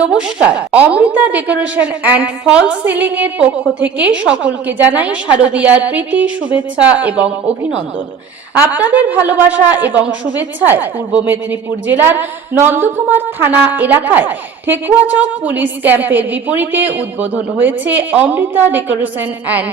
নমস্কার। Amrita decoration and false ceiling এর পক্ষ থেকে সকলকে জানাই শারদীয়ার প্রীতি, শুভেচ্ছা এবং অভিনন্দন। আপনাদের ভালোবাসা এবং শুভেচ্ছায় পূর্ব মেদিনীপুর জেলার নন্দকুমার থানা এলাকায় ঠেকুয়াচক পুলিশ ক্যাম্পের বিপরীতে উদ্বোধন হয়েছে Amrita decoration and